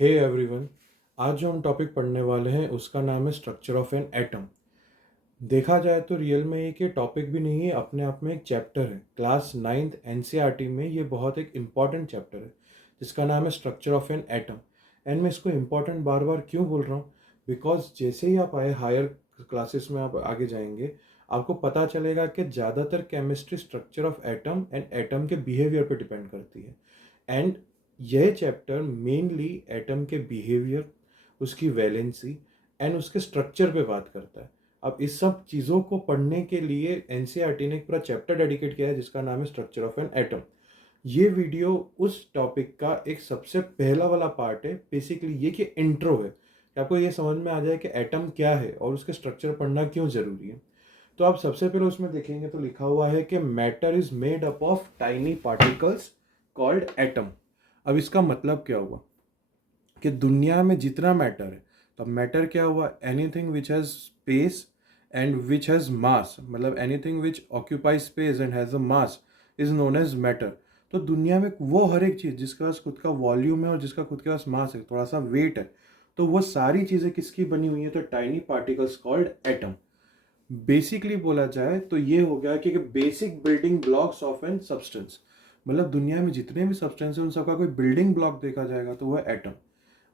Hey everyone, आज जो हम टॉपिक पढ़ने वाले हैं उसका नाम है स्ट्रक्चर ऑफ एन एटम। देखा जाए तो रियल में एक ये टॉपिक भी नहीं है, अपने आप में एक चैप्टर है। क्लास 9th एनसीईआरटी में ये बहुत एक इम्पॉर्टेंट चैप्टर है जिसका नाम है structure of an atom. And मैं इसको इम्पॉर्टेंट बार बार क्यों बोल रहा हूँ, बिकॉज जैसे ही आप आए हायर क्लासेस में आप आगे जाएंगे, आपको पता चलेगा कि ज़्यादातर chemistry structure of atom and atom के बिहेवियर पर डिपेंड करती है। एंड यह चैप्टर मेनली एटम के बिहेवियर, उसकी वैलेंसी एंड उसके स्ट्रक्चर पे बात करता है। अब इस सब चीज़ों को पढ़ने के लिए एनसीईआरटी ने एक पूरा चैप्टर डेडिकेट किया है जिसका नाम है स्ट्रक्चर ऑफ एन एटम। ये वीडियो उस टॉपिक का एक सबसे पहला वाला पार्ट है। बेसिकली ये कि इंट्रो है कि आपको ये समझ में आ जाए कि एटम क्या है और उसके स्ट्रक्चर पढ़ना क्यों ज़रूरी है। तो आप सबसे पहले उसमें देखेंगे तो लिखा हुआ है कि matter is made up of tiny particles called atom. अब इसका मतलब क्या हुआ कि दुनिया में जितना मैटर है, तो मैटर क्या हुआ, anything which has space and which has mass, मतलब anything which occupy space and has a mass is known as matter. तो दुनिया में वो हर एक चीज़ जिसके पास खुद का वॉल्यूम है और जिसका खुद के पास मास है, थोड़ा सा वेट है, तो वो सारी चीज़ें किसकी बनी हुई है, तो tiny particles called atom. Basically बोला जाए तो ये हो गया कि basic building blocks of an substance, मतलब दुनिया में जितने भी सब्सटेंस हैं उन सबका कोई बिल्डिंग ब्लॉक देखा जाएगा तो वह एटम।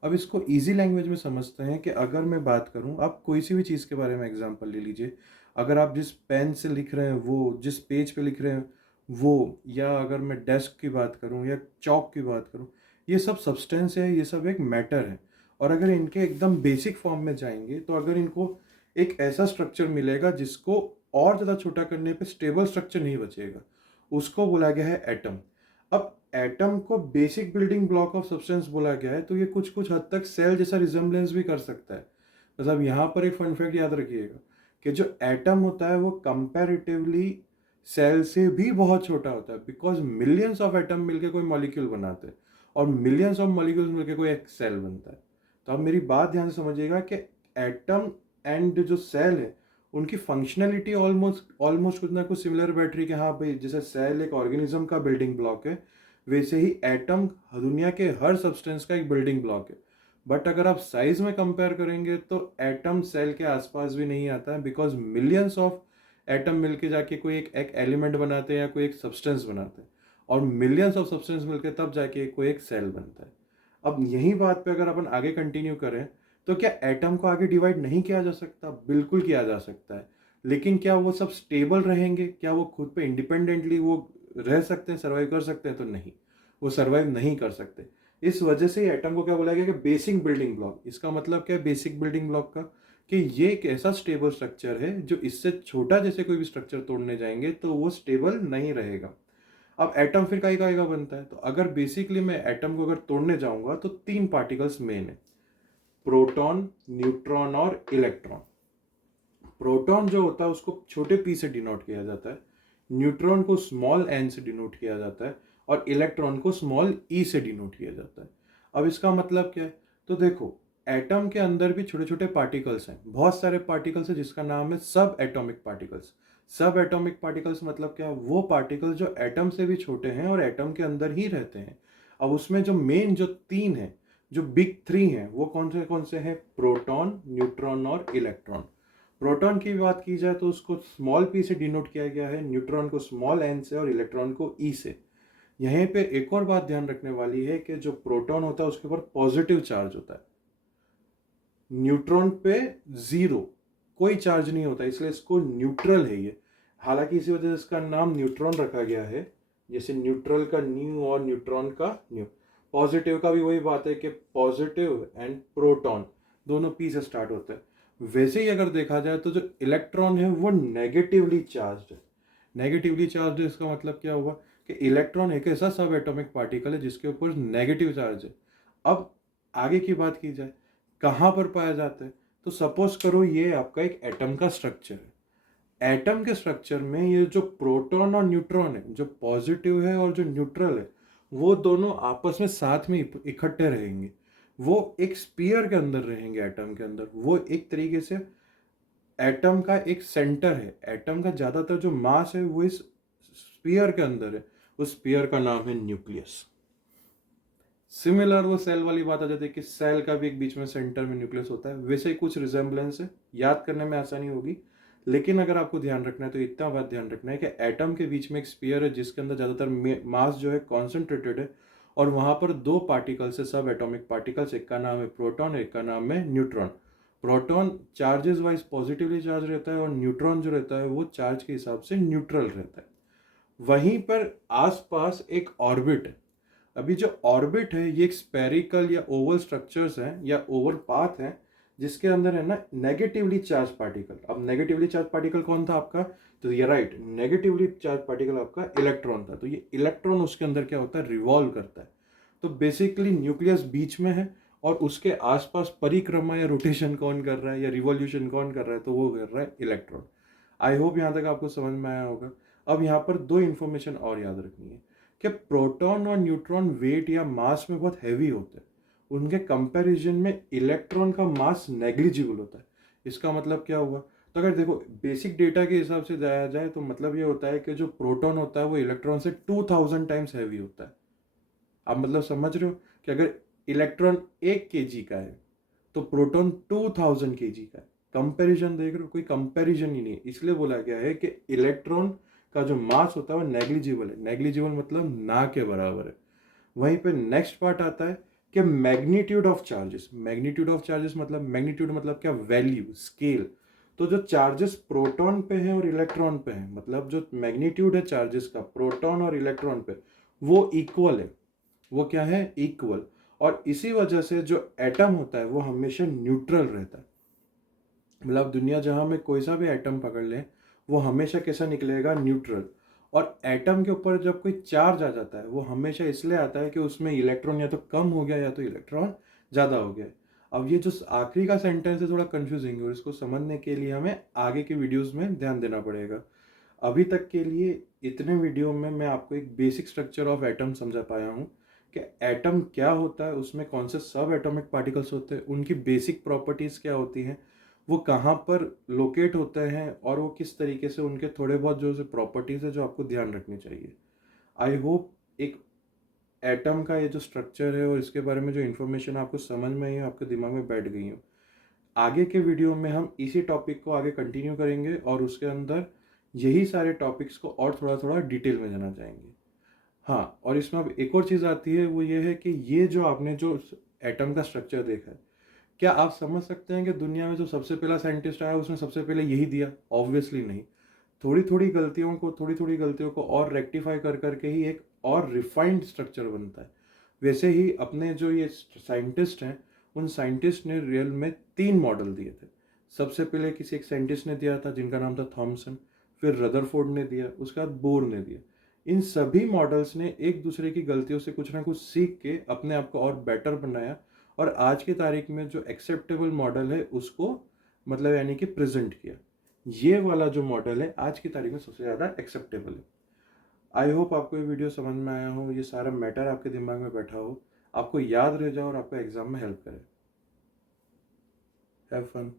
अब इसको इजी लैंग्वेज में समझते हैं कि अगर मैं बात करूं, आप कोई सी भी चीज़ के बारे में एग्जांपल ले लीजिए। अगर आप जिस पेन से लिख रहे हैं वो, जिस पेज पे लिख रहे हैं वो, या अगर मैं डेस्क की बात करूं या चौक की बात करूं, ये सब सब्सटेंस है, ये सब एक मैटर है। और अगर इनके एकदम बेसिक फॉर्म में जाएंगे तो अगर इनको एक ऐसा स्ट्रक्चर मिलेगा जिसको और ज़्यादा छोटा करने पे स्टेबल स्ट्रक्चर नहीं बचेगा, उसको बोला गया है एटम। अब एटम को basic building block of substance बोला गया है, तो ये कुछ कुछ हद तक सेल जैसा रिजेम्बलेंस भी कर सकता है। बस अब यहाँ पर एक फन फैक्ट याद रखिएगा कि जो एटम होता है वो कंपैरेटिवली सेल से भी बहुत छोटा होता है, बिकॉज मिलियंस ऑफ एटम मिलके कोई मॉलिक्यूल बनाते हैं और मिलियंस ऑफ मॉलिक्यूल्स मिलके कोई एक सेल बनता है। तो आप मेरी बात ध्यान से समझिएगा कि एटम एंड जो सेल है उनकी फंक्शनैलिटी ऑलमोस्ट ऑलमोस्ट कुछ ना कुछ सिमिलर बैठ रही है कि हाँ भाई, जैसे सेल एक ऑर्गेनिज्म का बिल्डिंग ब्लॉक है, वैसे ही एटम दुनिया के हर सब्सटेंस का एक बिल्डिंग ब्लॉक है। बट अगर आप साइज में कंपेयर करेंगे तो एटम सेल के आसपास भी नहीं आता है, बिकॉज मिलियंस ऑफ एटम मिलके जाके कोई एक एलिमेंट बनाते हैं या कोई एक सब्सटेंस बनाते हैं, और मिलियंस ऑफ सब्सटेंस मिलके तब जाके कोई एक सेल बनता है। अब यही बात पे अगर अपन आगे कंटिन्यू करें तो क्या एटम को आगे डिवाइड नहीं किया जा सकता? बिल्कुल किया जा सकता है। लेकिन क्या वो सब स्टेबल रहेंगे? क्या वो खुद पे इंडिपेंडेंटली वो रह सकते हैं, सर्वाइव कर सकते हैं? तो नहीं, वो सर्वाइव नहीं कर सकते। इस वजह से एटम को क्या बोला गया कि बेसिक बिल्डिंग ब्लॉक। इसका मतलब क्या है बेसिक बिल्डिंग ब्लॉक का, कि ये एक ऐसा स्टेबल स्ट्रक्चर है जो इससे छोटा जैसे कोई भी स्ट्रक्चर तोड़ने जाएंगे तो वो स्टेबल नहीं रहेगा। अब एटम फिर काई काई का बनता है, तो अगर बेसिकली मैं एटम को अगर तोड़ने जाऊंगा तो तीन पार्टिकल्स मेन है, प्रोटॉन, न्यूट्रॉन और इलेक्ट्रॉन। प्रोटॉन जो होता है उसको छोटे पी से डिनोट किया जाता है, न्यूट्रॉन को स्मॉल एन से डिनोट किया जाता है, और इलेक्ट्रॉन को स्मॉल ई से डिनोट किया जाता है। अब इसका मतलब क्या है, तो देखो, एटम के अंदर भी छोटे छोटे पार्टिकल्स हैं, बहुत सारे पार्टिकल्स हैं जिसका नाम है सब एटॉमिक पार्टिकल्स। सब एटॉमिक पार्टिकल्स मतलब क्या, वो पार्टिकल्स जो एटम से भी छोटे हैं और एटम के अंदर ही रहते हैं। अब उसमें जो मेन जो तीन है, जो बिग थ्री हैं, वो कौन से हैं? प्रोटॉन, न्यूट्रॉन और इलेक्ट्रॉन। प्रोटॉन की बात की जाए तो उसको स्मॉल पी से डिनोट किया गया है, न्यूट्रॉन को स्मॉल एन से और इलेक्ट्रॉन को ई से। यहीं पे एक और बात ध्यान रखने वाली है कि जो प्रोटॉन होता है उसके ऊपर पॉजिटिव चार्ज होता है, न्यूट्रॉन पे जीरो, कोई चार्ज नहीं होता, इसलिए इसको न्यूट्रल है ये। हालांकि इसी वजह से इसका नाम न्यूट्रॉन रखा गया है, जैसे न्यूट्रल का न्यू और न्यूट्रॉन का न्यू। पॉजिटिव का भी वही बात है कि पॉजिटिव एंड प्रोटॉन दोनों पी से स्टार्ट होते हैं। वैसे ही अगर देखा जाए तो जो इलेक्ट्रॉन है वो नेगेटिवली चार्ज है। नेगेटिवली चार्ज है, इसका मतलब क्या हुआ कि इलेक्ट्रॉन एक ऐसा सब एटॉमिक पार्टिकल है जिसके ऊपर नेगेटिव चार्ज है। अब आगे की बात की जाए कहाँ पर पाया जाता है, तो सपोज करो ये आपका एक एटम का स्ट्रक्चर है। एटम के स्ट्रक्चर में ये जो प्रोटॉन और न्यूट्रॉन है, जो पॉजिटिव है और जो न्यूट्रल है, वो दोनों आपस में साथ में इकट्ठे रहेंगे। वो एक स्पीयर के अंदर रहेंगे, एटम के अंदर। वो एक तरीके से एटम का एक सेंटर है। एटम का ज्यादातर जो मास है वो इस स्पीयर के अंदर है। उस स्पीयर का नाम है न्यूक्लियस। सिमिलर वो सेल वाली बात आ जाती है कि सेल का भी एक बीच में सेंटर में न्यूक्लियस होता है, वैसे ही कुछ रिजेम्बलेंस है। याद करने में आसानी होगी, लेकिन अगर आपको ध्यान रखना है तो इतना बात ध्यान रखना है कि एटम के बीच में एक स्फीयर है जिसके अंदर ज़्यादातर मास जो है कॉन्सेंट्रेटेड है, और वहाँ पर दो पार्टिकल्स है, सब एटॉमिक पार्टिकल्स, एक का नाम है प्रोटॉन, एक का नाम है neutron. Proton charges wise positively charge रहता है, और न्यूट्रॉन जो रहता है वो चार्ज के हिसाब से न्यूट्रल रहता है। वहीं पर आसपास एक ऑर्बिट है। अभी जो ऑर्बिट है ये एक स्पेरिकल या ओवल स्ट्रक्चर्स हैं या ओवल पाथ हैं, जिसके अंदर है ना नेगेटिवली चार्ज पार्टिकल। अब नेगेटिवली चार्ज पार्टिकल कौन था आपका? तो ये राइट, नेगेटिवली चार्ज पार्टिकल आपका इलेक्ट्रॉन था। तो ये इलेक्ट्रॉन उसके अंदर क्या होता है? रिवॉल्व करता है। तो बेसिकली न्यूक्लियस बीच में है, और उसके आसपास परिक्रमा या रोटेशन कौन कर रहा है या रिवॉल्यूशन कौन कर रहा है? तो वो कर रहा है इलेक्ट्रॉन। आई होप यहाँ तक आपको समझ में आया होगा। अब यहाँ पर दो इन्फॉर्मेशन और याद रखनी है कि प्रोटॉन और न्यूट्रॉन वेट या मास में बहुत हैवी होते हैं। उनके कंपैरिजन में इलेक्ट्रॉन का मास नेग्लिजिबल होता है। इसका मतलब क्या हुआ? तो अगर देखो बेसिक डेटा के हिसाब से जाया जाए तो मतलब ये होता है कि जो प्रोटॉन होता है वो इलेक्ट्रॉन से 2000 टाइम्स हैवी होता है। आप मतलब समझ रहे हो कि अगर इलेक्ट्रॉन 1 kg का है तो प्रोटॉन 2000 kg का है। कंपैरिजन देख रहे हो? कोई कंपैरिजन ही नहीं है। इसलिए बोला गया है कि इलेक्ट्रॉन का जो मास होता है वो नेग्लिजिबल है। नेग्लिजिबल मतलब ना के बराबर है। वहीं पे नेक्स्ट पार्ट आता है कि magnitude of charges. Magnitude of charges मतलब, मैग्नीट्यूड मतलब क्या? Value, scale. तो जो चार्जेस प्रोटॉन पे है और इलेक्ट्रॉन पे है, मतलब जो मैग्नीट्यूड है चार्जेस का प्रोटॉन और इलेक्ट्रॉन पे, वो इक्वल है। वो क्या है? इक्वल। और इसी वजह से जो एटम होता है वो हमेशा न्यूट्रल रहता है। मतलब दुनिया जहां में कोई सा भी एटम पकड़ ले, वो हमेशा कैसा निकलेगा? न्यूट्रल। और एटम के ऊपर जब कोई चार्ज आ जाता है वो हमेशा इसलिए आता है कि उसमें इलेक्ट्रॉन या तो कम हो गया या तो इलेक्ट्रॉन ज़्यादा हो गया। अब ये जो आखिरी का सेंटेंस है थोड़ा कंफ्यूजिंग है, और इसको समझने के लिए हमें आगे के वीडियोस में ध्यान देना पड़ेगा। अभी तक के लिए इतने वीडियो में मैं आपको एक बेसिक स्ट्रक्चर ऑफ एटम समझा पाया हूँ कि एटम क्या होता है, उसमें कौन से सब एटॉमिक पार्टिकल्स होते हैं, उनकी बेसिक प्रॉपर्टीज़ क्या होती हैं, वो कहाँ पर लोकेट होते हैं, और वो किस तरीके से उनके थोड़े बहुत जो प्रॉपर्टीज़ है जो आपको ध्यान रखनी चाहिए। आई होप एक एटम का ये जो स्ट्रक्चर है और इसके बारे में जो इन्फॉर्मेशन आपको समझ में आई है, आपके दिमाग में बैठ गई हो। आगे के वीडियो में हम इसी टॉपिक को आगे कंटिन्यू करेंगे, और उसके अंदर यही सारे टॉपिक्स को और थोड़ा थोड़ा डिटेल में जाना चाहेंगे। हाँ, और इसमें अब एक और चीज़ आती है, वो ये है कि ये जो आपने जो एटम का स्ट्रक्चर देखा है, क्या आप समझ सकते हैं कि दुनिया में जो सबसे पहला साइंटिस्ट आया उसने सबसे पहले यही दिया? ऑब्वियसली नहीं। थोड़ी थोड़ी गलतियों को और रेक्टिफाई कर करके ही एक और रिफाइंड स्ट्रक्चर बनता है। वैसे ही अपने जो ये साइंटिस्ट हैं, उन साइंटिस्ट ने रियल में 3 मॉडल दिए थे। सबसे पहले किसी एक साइंटिस्ट ने दिया था जिनका नाम था थॉमसन, फिर रदरफोर्ड ने दिया, उसके बाद बोर ने दिया। इन सभी मॉडल्स ने एक दूसरे की गलतियों से कुछ ना कुछ सीख के अपने आप को और बेटर बनाया, और आज की तारीख में जो एक्सेप्टेबल मॉडल है उसको मतलब यानी कि प्रेजेंट किया। ये वाला जो मॉडल है आज की तारीख में सबसे ज़्यादा एक्सेप्टेबल है। आई होप आपको ये वीडियो समझ में आया हो, ये सारा मैटर आपके दिमाग में बैठा हो, आपको याद रह जाए और आपको एग्जाम में हेल्प करे। Have fun.